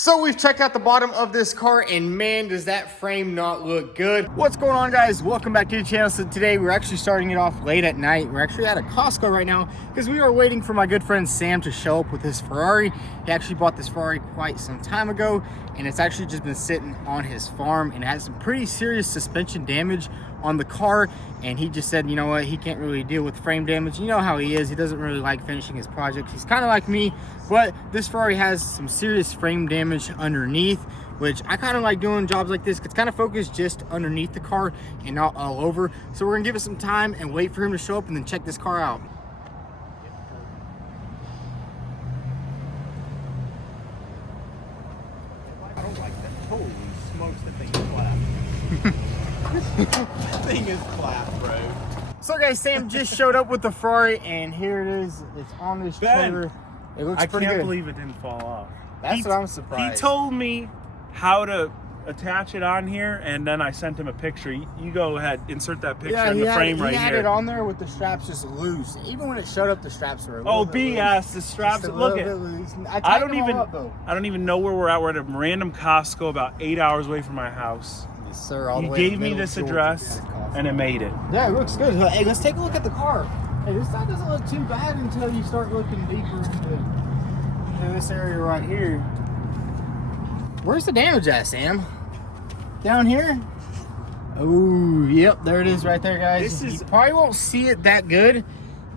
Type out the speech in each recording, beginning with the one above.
So we've checked out the bottom of this car and man, does that frame not look good. What's going on, guys? Welcome back to the channel. So today we're actually starting it off late at night. We're actually at a Costco right now because we are waiting for my good friend Sam to show up with his Ferrari. He actually bought this Ferrari quite some time ago and it's actually just been sitting on his farm and it has some pretty serious suspension damage on the car, and he just said, you know what, he can't really deal with frame damage. You know how he is, he doesn't really like finishing his projects. He's kind of like me, but this Ferrari has some serious frame damage underneath, which I kind of like doing jobs like this. It's kind of focused just underneath the car and not all over. So we're gonna give it some time and wait for him to show up and then check this car out. I don't like that. Holy smokes, that thing is flat. That thing is flat, bro. So guys, Sam just showed up with the Ferrari and here it is. It's on this trailer. It looks pretty good. I can't believe it didn't fall off. That's what I'm surprised. He told me how to attach it on here, and then I sent him a picture. You go ahead, insert that picture in the frame right here. He had it on there with the straps just loose. Even when it showed up, the straps were a little bit BS. Loose. The straps. Look at. I don't even know where we're at. We're at a random Costco about 8 hours away from my house. Yes, sir. All the he way gave me this address, and it made it. Yeah, it looks good. Hey, let's take a look at the car. Hey, this side doesn't look too bad until you start looking deeper into this area right here. Where's the damage at, Sam? Down here? Oh, yep, there it is right there, guys. You probably won't see it that good.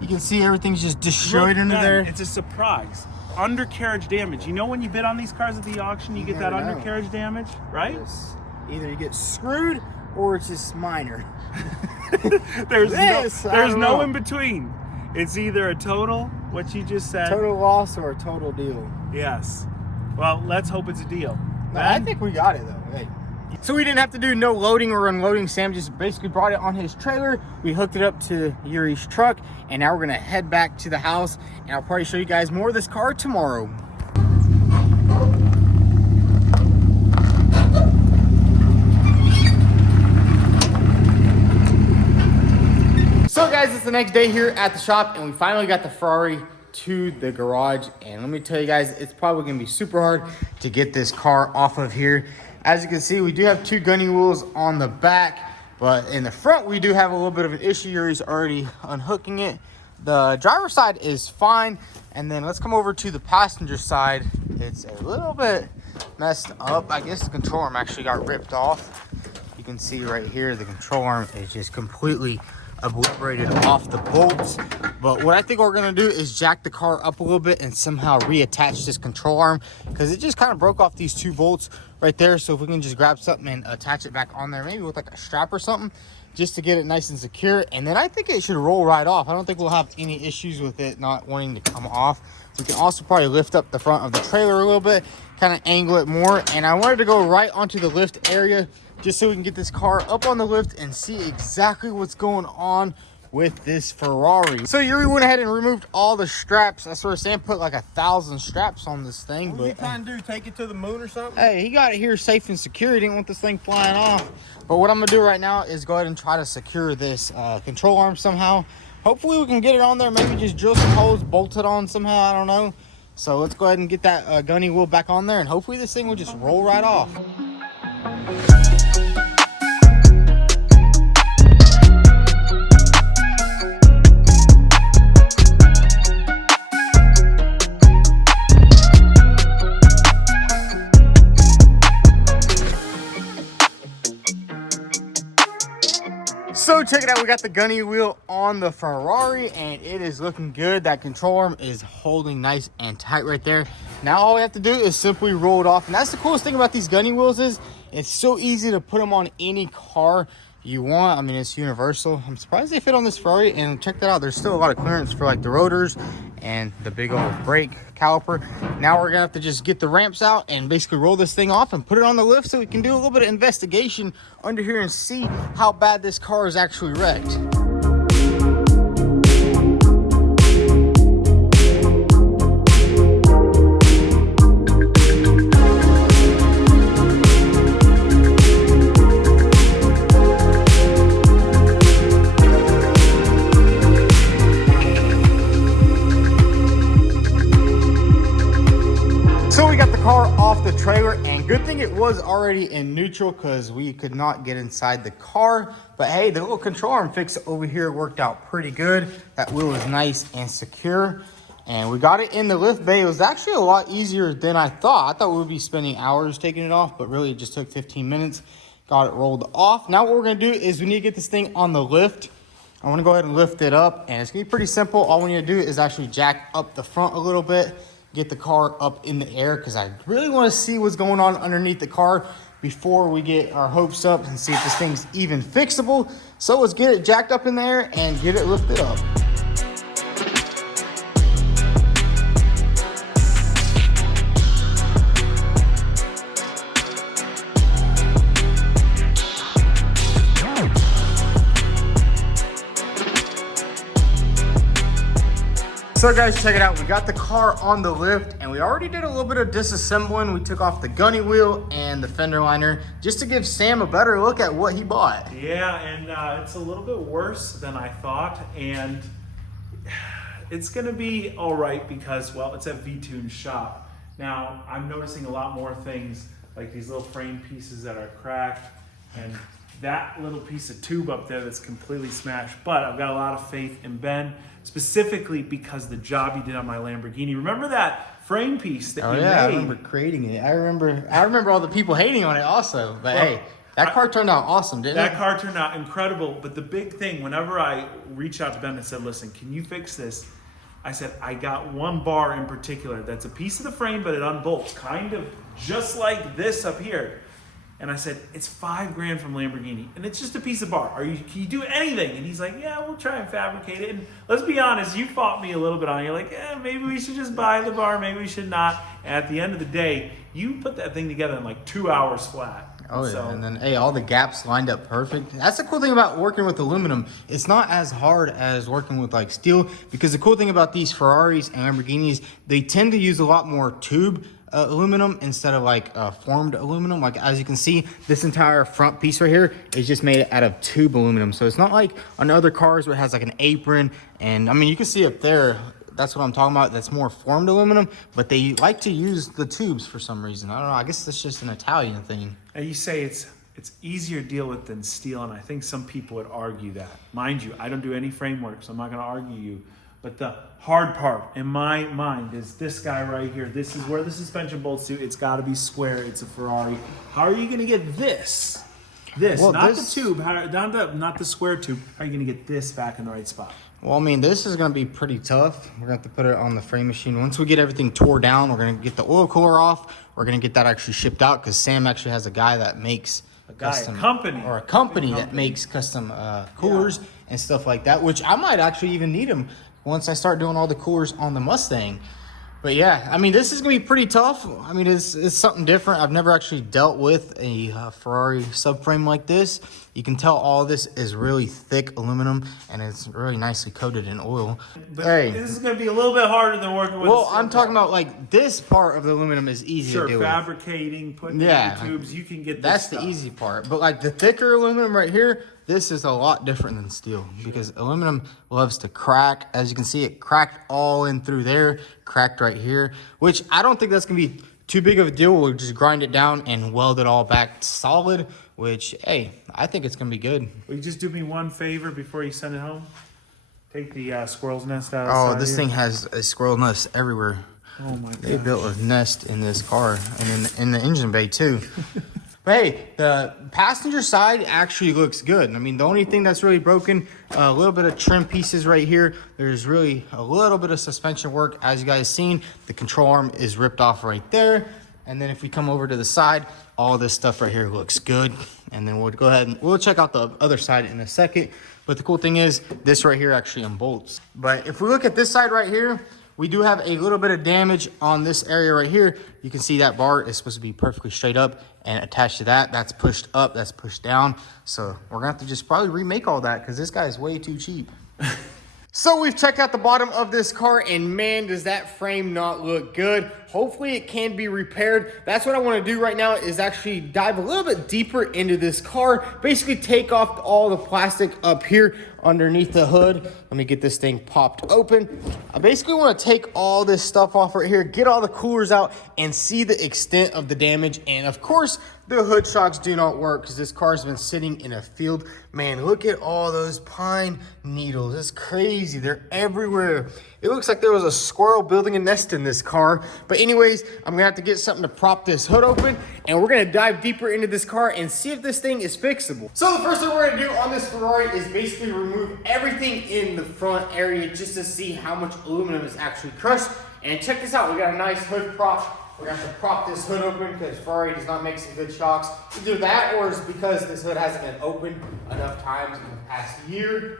You can see everything's just destroyed under there. It's a surprise. Undercarriage damage. You know when you bid on these cars at the auction, you get that undercarriage damage, right? Yes. Either you get screwed or it's just minor. there's no in between. It's either a total, what you just said. Total loss or a total deal. Yes. Well, let's hope it's a deal. No, I think we got it though. Hey. So we didn't have to do no loading or unloading. Sam just basically brought it on his trailer. We hooked it up to Yuri's truck and now we're gonna head back to the house and I'll probably show you guys more of this car tomorrow. So guys, it's the next day here at the shop and we finally got the Ferrari to the garage, and let me tell you guys, it's probably gonna be super hard to get this car off of here. As you can see, we do have two gunny wheels on the back, but in the front we do have a little bit of an issue. Yuri's already unhooking it. The driver's side is fine, and then let's come over to the passenger side. It's a little bit messed up. I guess the control arm actually got ripped off. You can see right here the control arm is just completely obliterated off the bolts. But what I think we're gonna do is jack the car up a little bit and somehow reattach this control arm, because it just kind of broke off these two bolts right there. So if we can just grab something and attach it back on there, maybe with like a strap or something, just to get it nice and secure, and then I think it should roll right off. I don't think we'll have any issues with it not wanting to come off. We can also probably lift up the front of the trailer a little bit, kind of angle it more, and I wanted to go right onto the lift area just so we can get this car up on the lift and see exactly what's going on with this Ferrari. So Yuri went ahead and removed all the straps. I swear Sam put like 1,000 straps on this thing. What are you trying to do? Take it to the moon or something? Hey, he got it here safe and secure. He didn't want this thing flying off. But what I'm gonna do right now is go ahead and try to secure this control arm somehow. Hopefully we can get it on there. Maybe just drill some holes, bolt it on somehow. I don't know. So let's go ahead and get that gunny wheel back on there, and hopefully this thing will just roll right off. So check it out, we got the gunny wheel on the Ferrari and it is looking good. That control arm is holding nice and tight right there. Now all we have to do is simply roll it off, and that's the coolest thing about these gunny wheels is it's so easy to put them on any car you want. I mean, it's universal. I'm surprised they fit on this Ferrari, and check that out, there's still a lot of clearance for like the rotors and the big old brake caliper. Now we're gonna have to just get the ramps out and basically roll this thing off and put it on the lift so we can do a little bit of investigation under here and see how bad this car is actually wrecked. trailer, and good thing it was already in neutral because we could not get inside the car. But hey, the little control arm fix over here worked out pretty good. That wheel is nice and secure. And we got it in the lift bay. It was actually a lot easier than I thought. I thought we would be spending hours taking it off, but really it just took 15 minutes. Got it rolled off. Now what we're gonna do is we need to get this thing on the lift. I wanna go ahead and lift it up, and it's gonna be pretty simple. All we need to do is actually jack up the front a little bit, get the car up in the air, because I really wanna see what's going on underneath the car before we get our hopes up and see if this thing's even fixable. So let's get it jacked up in there and get it lifted up. So guys, check it out. We got the car on the lift, and we already did a little bit of disassembling. We took off the gunny wheel and the fender liner just to give Sam a better look at what he bought. Yeah, and it's a little bit worse than I thought, and it's gonna be all right because, well, it's at V-Tune's shop. Now, I'm noticing a lot more things like these little frame pieces that are cracked, and that little piece of tube up there that's completely smashed. But I've got a lot of faith in Ben, specifically because the job he did on my Lamborghini. Remember that frame piece that you made? I remember creating it. I remember all the people hating on it also. But well, hey, that car turned out awesome, didn't it? That car turned out incredible. But the big thing, whenever I reached out to Ben and said, listen, can you fix this? I said, I got one bar in particular that's a piece of the frame, but it unbolts, kind of just like this up here. And I said, it's $5 grand from Lamborghini, and it's just a piece of bar. Can you do anything? And he's like, yeah, we'll try and fabricate it. And let's be honest, you fought me a little bit on it. You're like, maybe we should just buy the bar, maybe we should not. And at the end of the day, you put that thing together in like 2 hours flat. Oh yeah, and then hey, all the gaps lined up perfect. That's the cool thing about working with aluminum. It's not as hard as working with like steel, because the cool thing about these Ferraris and Lamborghinis, they tend to use a lot more tube aluminum instead of like formed aluminum. Like as you can see, this entire front piece right here is just made out of tube aluminum. So it's not like on other cars where it has like an apron, and I mean you can see up there, that's what I'm talking about, that's more formed aluminum, but they like to use the tubes for some reason. I don't know, I guess that's just an Italian thing. And you say it's easier to deal with than steel, and I think some people would argue that. Mind you, I don't do any framework, so I'm not going to argue you. But the hard part in my mind is this guy right here. This is where the suspension bolts to. It's got to be square. It's a Ferrari. How are you going to get this? Well, not the tube, not the square tube. How are you going to get this back in the right spot? Well, I mean, this is going to be pretty tough. We're going to have to put it on the frame machine. Once we get everything tore down, we're going to get the oil cooler off. We're going to get that actually shipped out, because Sam actually has a guy that makes a company that makes custom coolers and stuff like that, which I might actually even need them once I start doing all the coolers on the Mustang. But yeah, I mean, this is gonna be pretty tough. I mean, it's something different. I've never actually dealt with a Ferrari subframe like this. You can tell all this is really thick aluminum, and it's really nicely coated in oil. But hey, this is gonna be a little bit harder than working with. Well, I'm talking about like this part of the aluminum is easy to do. Fabricating, putting in the tubes, you can get this That's the easy part. But like the thicker aluminum right here, this is a lot different than steel, because aluminum loves to crack. As you can see, it cracked all in through there, cracked right here, which I don't think that's gonna be too big of a deal. We'll just grind it down and weld it all back solid, which, hey, I think it's gonna be good. Will you just do me one favor before you send it home? Take the squirrel's nest out. Oh, this thing has a squirrel nest everywhere. Oh my god. They built a nest in this car, and in the engine bay too. But hey, the passenger side actually looks good. I mean, the only thing that's really broken, a little bit of trim pieces right here. There's really a little bit of suspension work. As you guys seen, the control arm is ripped off right there. And then if we come over to the side, all this stuff right here looks good. And then we'll go ahead and we'll check out the other side in a second. But the cool thing is this right here actually unbolts. But if we look at this side right here, we do have a little bit of damage on this area right here. You can see that bar is supposed to be perfectly straight up, and attached to that, that's pushed up, that's pushed down. So we're gonna have to just probably remake all that, because this guy's way too cheap. So we've checked out the bottom of this car, and man, does that frame not look good. Hopefully it can be repaired. That's what I want to do right now, is actually dive a little bit deeper into this car. Basically take off all the plastic up here underneath the hood. Let me get this thing popped open. I basically want to take all this stuff off right here, get all the coolers out, and see the extent of the damage. And of course, the hood shocks do not work because this car's been sitting in a field. Man, look at all those pine needles. It's crazy. They're everywhere. It looks like there was a squirrel building a nest in this car. But anyways, I'm gonna have to get something to prop this hood open, and we're gonna dive deeper into this car and see if this thing is fixable. So the first thing we're gonna do on this Ferrari is basically remove everything in the front area just to see how much aluminum is actually crushed. And check this out, we got a nice hood prop. We're gonna have to prop this hood open because Ferrari does not make some good shocks. Either that or it's because this hood hasn't been opened enough times in the past year.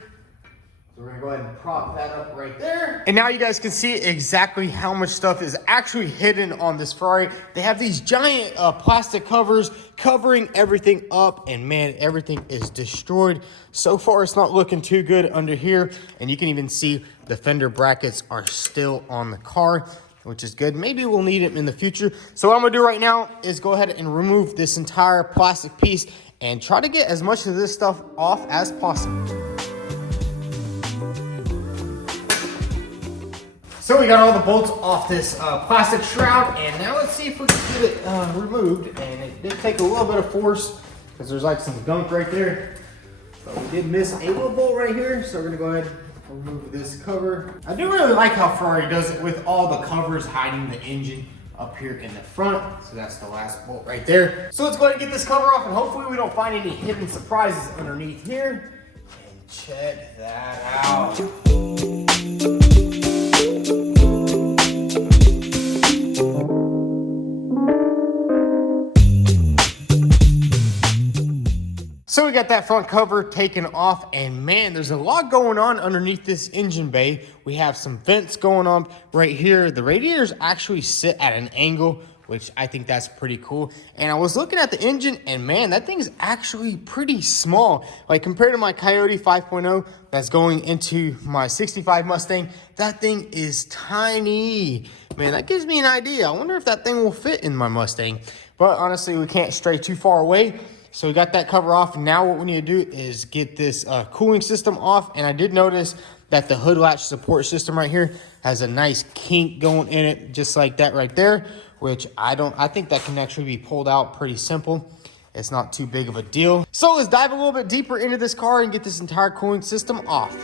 So we're gonna go ahead and prop that up right there. And now you guys can see exactly how much stuff is actually hidden on this Ferrari. They have these giant plastic covers covering everything up, and man, everything is destroyed. So far, it's not looking too good under here. And you can even see the fender brackets are still on the car, which is good. Maybe we'll need it in the future. So what I'm gonna do right now is go ahead and remove this entire plastic piece and try to get as much of this stuff off as possible. So we got all the bolts off this plastic shroud, and now let's see if we can get it removed. And it did take a little bit of force because there's like some gunk right there. But we did miss a little bolt right here, so we're gonna go ahead and remove this cover. I do really like how Ferrari does it with all the covers hiding the engine up here in the front. So that's the last bolt right there. So let's go ahead and get this cover off, and hopefully we don't find any hidden surprises underneath here. And check that out. So we got that front cover taken off, and man, there's a lot going on underneath this engine bay. We have some vents going on right here. The radiators actually sit at an angle, which I think that's pretty cool. And I was looking at the engine, and man, that thing's actually pretty small. Like compared to my Coyote 5.0 that's going into my 65 Mustang, that thing is tiny. Man, that gives me an idea. I wonder if that thing will fit in my Mustang. But honestly, we can't stray too far away. So we got that cover off. Now what we need to do is get this cooling system off. And I did notice that the hood latch support system right here has a nice kink going in it, just like that right there, which I think that can actually be pulled out pretty simple. It's not too big of a deal. So let's dive a little bit deeper into this car and get this entire cooling system off.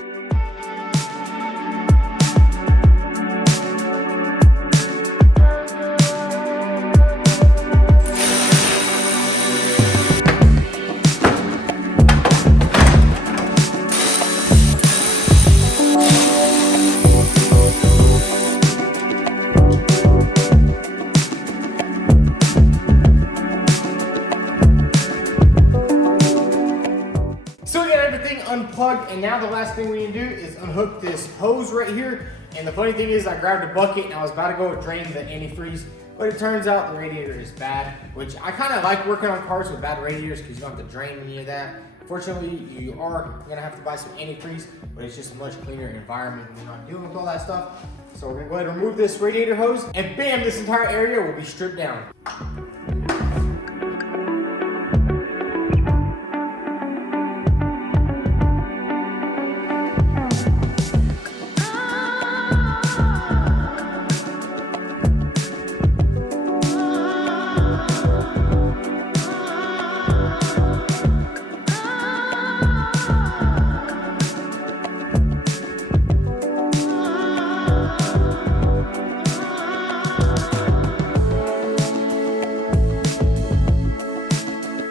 Unplugged, and now the last thing we need to do is unhook this hose right here. And the funny thing is, I grabbed a bucket and I was about to go drain the antifreeze, but it turns out the radiator is bad, which I kind of like working on cars with bad radiators because you don't have to drain any of that. Fortunately, you are gonna have to buy some antifreeze, but it's just a much cleaner environment when you're not dealing with all that stuff. So we're gonna go ahead and remove this radiator hose, and bam, this entire area will be stripped down.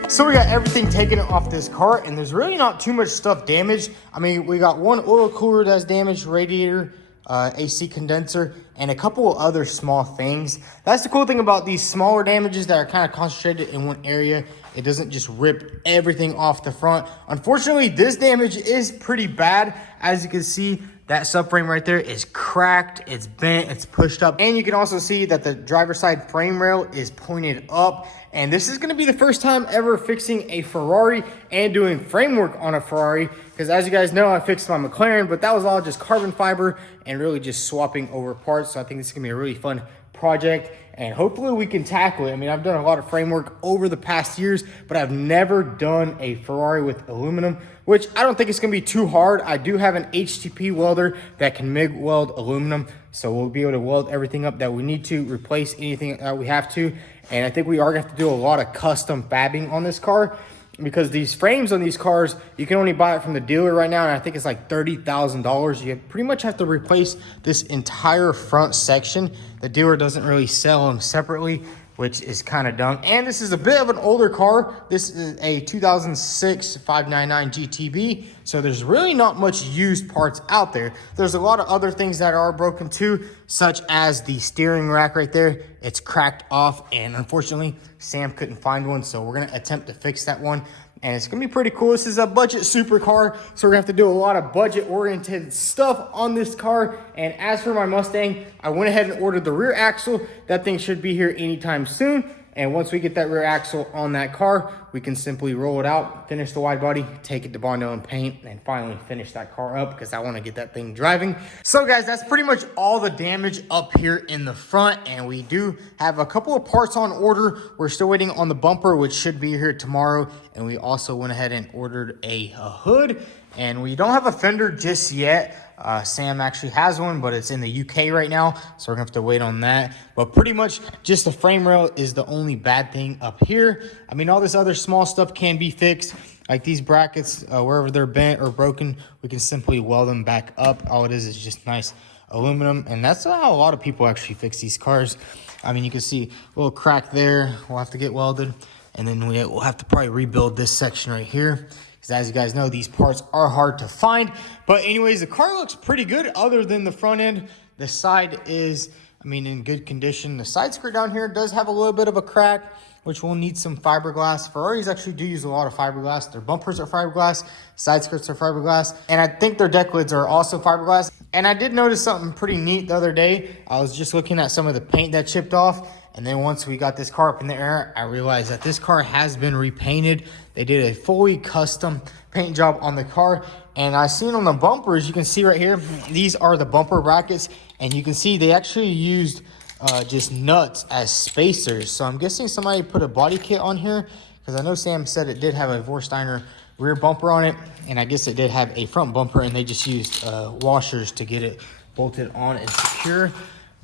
So we got everything taken off this car, and there's really not too much stuff damaged. I mean, we got one oil cooler that's damaged, radiator, AC condenser, and a couple of other small things. That's the cool thing about these smaller damages that are kind of concentrated in one area. It doesn't just rip everything off the front. Unfortunately, this damage is pretty bad. As you can see, that subframe right there is cracked, it's bent, it's pushed up. And you can also see that the driver's side frame rail is pointed up. And this is gonna be the first time ever fixing a Ferrari and doing framework on a Ferrari. Because as you guys know, I fixed my McLaren, but that was all just carbon fiber and really just swapping over parts. So I think this is gonna be a really fun project, and hopefully we can tackle it. I mean, I've done a lot of framework over the past years, but I've never done a Ferrari with aluminum, which I don't think it's gonna be too hard. I do have an HTP welder that can MIG weld aluminum, so we'll be able to weld everything up that we need to, replace anything that we have to. And I think we are gonna have to do a lot of custom fabbing on this car, because these frames on these cars, you can only buy it from the dealer right now, and I think it's like $30,000. You pretty much have to replace this entire front section. The dealer doesn't really sell them separately, which is kind of dumb. And this is a bit of an older car. This is a 2006 599 GTB, so there's really not much used parts out there. There's a lot of other things that are broken too, such as the steering rack right there. It's cracked off, and unfortunately, Sam couldn't find one, so we're gonna attempt to fix that one. And it's gonna be pretty cool. This is a budget supercar, so we're gonna have to do a lot of budget-oriented stuff on this car. And as for my Mustang, I went ahead and ordered the rear axle. That thing should be here anytime soon. And once we get that rear axle on that car, we can simply roll it out, finish the wide body, take it to Bondo and paint, and finally finish that car up, because I want to get that thing driving. So guys, that's pretty much all the damage up here in the front, and we do have a couple of parts on order. We're still waiting on the bumper, which should be here tomorrow, and we also went ahead and ordered a hood, and we don't have a fender just yet. Sam actually has one, but it's in the UK right now, so we're gonna have to wait on that. But pretty much just the frame rail is the only bad thing up here. I mean, all this other small stuff can be fixed, like these brackets, wherever they're bent or broken, we can simply weld them back up. All it is just nice aluminum, and that's how a lot of people actually fix these cars. I mean, you can see a little crack there, we'll have to get welded, and then we'll have to probably rebuild this section right here. As you guys know, these parts are hard to find. But anyways, the car looks pretty good other than the front end. The side is, I mean, in good condition. The side skirt down here does have a little bit of a crack, which will need some fiberglass. Ferraris actually do use a lot of fiberglass. Their bumpers are fiberglass, side skirts are fiberglass, and I think their deck lids are also fiberglass. And I did notice something pretty neat the other day. I was just looking at some of the paint that chipped off, and then once we got this car up in the air, I realized that this car has been repainted. They did a fully custom paint job on the car. And I seen on the bumpers, you can see right here, these are the bumper brackets. And you can see they actually used just nuts as spacers. So I'm guessing somebody put a body kit on here, because I know Sam said it did have a Vorsteiner rear bumper on it. And I guess it did have a front bumper, and they just used washers to get it bolted on and secure.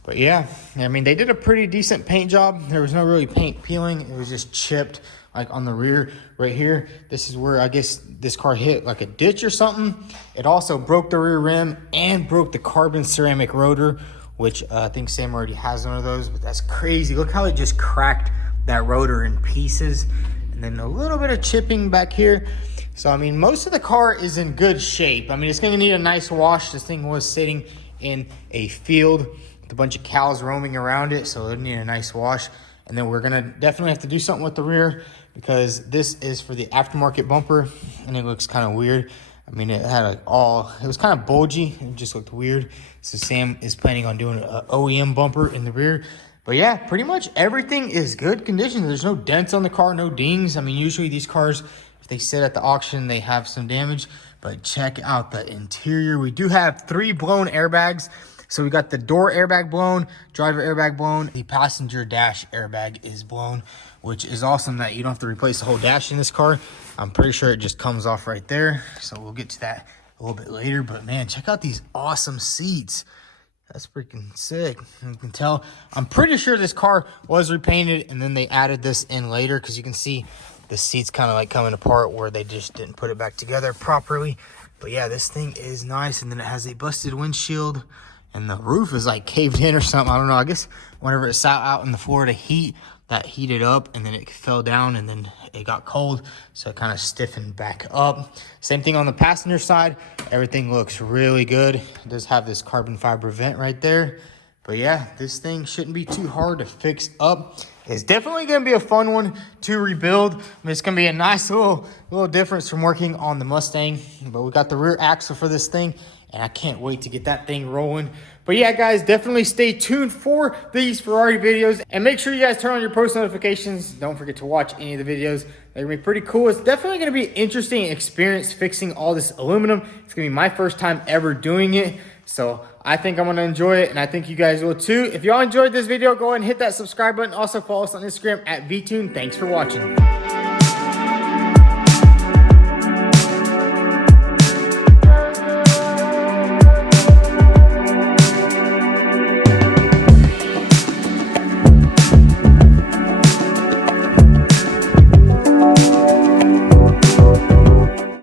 But yeah, I mean, they did a pretty decent paint job. There was no really paint peeling. It was just chipped, like on the rear right here. This is where I guess this car hit like a ditch or something. It also broke the rear rim and broke the carbon ceramic rotor, which I think Sam already has one of those, but that's crazy. Look how it just cracked that rotor in pieces. And then a little bit of chipping back here. So, I mean, most of the car is in good shape. I mean, it's gonna need a nice wash. This thing was sitting in a field, a bunch of cows roaming around it, so it'll need a nice wash. And then we're gonna definitely have to do something with the rear, because this is for the aftermarket bumper, and it looks kind of weird. I mean, it had it was kind of bulgy, it just looked weird. So Sam is planning on doing an OEM bumper in the rear. But yeah, pretty much everything is good condition. There's no dents on the car, no dings. I mean, usually these cars, if they sit at the auction, they have some damage. But check out the interior. We do have 3 blown airbags. So we got the door airbag blown, driver airbag blown, the passenger dash airbag is blown, which is awesome that you don't have to replace the whole dash in this car. I'm pretty sure it just comes off right there. So we'll get to that a little bit later. But man, check out these awesome seats. That's freaking sick. You can tell, I'm pretty sure this car was repainted and then they added this in later, because you can see the seats kind of like coming apart where they just didn't put it back together properly. But yeah, this thing is nice. And then it has a busted windshield. And the roof is like caved in or something. I don't know. I guess whenever it sat out in the Florida heat, that heated up and then it fell down and then it got cold. So it kind of stiffened back up. Same thing on the passenger side. Everything looks really good. It does have this carbon fiber vent right there. But yeah, this thing shouldn't be too hard to fix up. It's definitely going to be a fun one to rebuild. I mean, it's going to be a nice little difference from working on the Mustang. But we got the rear axle for this thing, and I can't wait to get that thing rolling. But yeah, guys, definitely stay tuned for these Ferrari videos. And make sure you guys turn on your post notifications. Don't forget to watch any of the videos. They're going to be pretty cool. It's definitely going to be an interesting experience fixing all this aluminum. It's going to be my first time ever doing it. So I think I'm gonna enjoy it, and I think you guys will too. If y'all enjoyed this video, go ahead and hit that subscribe button. Also follow us on Instagram at VTune. Thanks for watching.